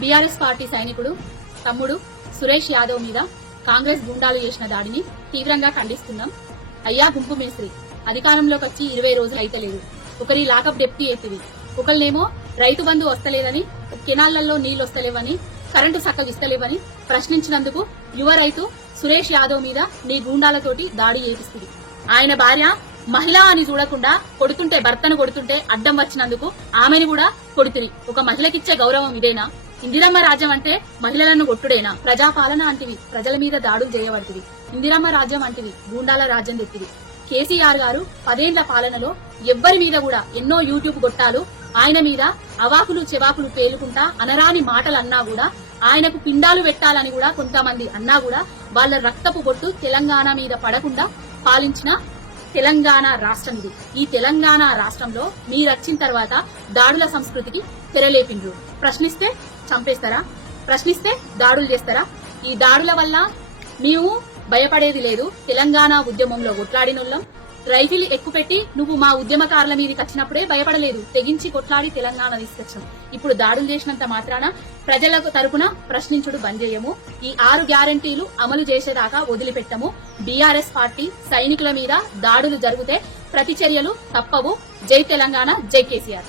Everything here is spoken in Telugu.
బీఆర్ఎస్ పార్టీ సైనికుడు తమ్ముడు సురేష్ యాదవ్ మీద కాంగ్రెస్ గుండాలు చేసిన దాడిని తీవ్రంగా ఖండిస్తున్నాం. అయ్యా గుంపు మేస్త్రి అధికారంలోకి వచ్చి ఇరవై రోజులు అయితే లేదు. ఒకరి లాకప్ డెప్టీ ఎత్తివి. ఒకరినేమో రైతు బంధు వస్తలేదని కెనాళ్ళలో నీళ్ళు వస్తలేవని కరెంటు సక్కలు ఇస్తలేవని ప్రశ్నించినందుకు యువ రైతు సురేష్ యాదవ్ మీద నీ గూండాలతోటి దాడి చేపిస్తుంది. ఆయన భార్య మహిళ అని చూడకుండా కొడుతుంటే భర్తను కొడుతుంటే అడ్డం వచ్చినందుకు ఆమెను కూడా కొడుతుంది ఒక మహిళకిచ్చే గౌరవం ఇదేనా? ఇందిరమ్మ రాజ్యం అంటే మహిళలను కొట్టుడేనా ప్రజాపాలన అంటివి ప్రజల మీద దాడులు చేయబడుతుంది ఇందిరమ్మ రాజ్యం అంటివి గూండాల రాజ్యం తెత్తిది కేసీఆర్ గారు పదేండ్ల పాలనలో ఎవ్వరి మీద కూడా ఎన్నో యూట్యూబ్ గొట్టాలు ఆయన మీద అవాకులు చెవాకులు పేలుకుంటా అనరాని మాటలు అన్నా కూడా ఆయనకు పిండాలు పెట్టాలని కూడా కొంతమంది అన్నా కూడా వాళ్ళ రక్తపు బొట్టు తెలంగాణ మీద పడకుండా పాలించిన తెలంగాణ రాష్ట్రం ఇది. ఈ తెలంగాణ రాష్ట్రంలో మీరు వచ్చిన తర్వాత దాడుల సంస్కృతికి తెరలేపిండ్రు. ప్రశ్నిస్తే చంపేస్తారా? ప్రశ్నిస్తే దాడులు చేస్తారా? ఈ దాడుల వల్ల మేము భయపడేది లేదు. తెలంగాణ ఉద్యమంలో కొట్లాడినోళ్ళం. రైఫిల్ ఎక్కుపెట్టి నువ్వు మా ఉద్యమకారుల మీదకి వచ్చినప్పుడే భయపడలేదు. తెగించి కొట్లాడి తెలంగాణ తీసుకొచ్చాం. ఇప్పుడు దాడులు చేసినంత మాత్రాన ప్రజలకు తరపున ప్రశ్నించుడు బంద్ చేయము ఈ ఆరు గ్యారంటీలు అమలు చేసేదాకా వదిలిపెట్టము. బీఆర్ఎస్ పార్టీ సైనికుల మీద దాడులు జరిగితే ప్రతి చర్యలు తప్పవు. జై తెలంగాణ జై కేసీఆర్.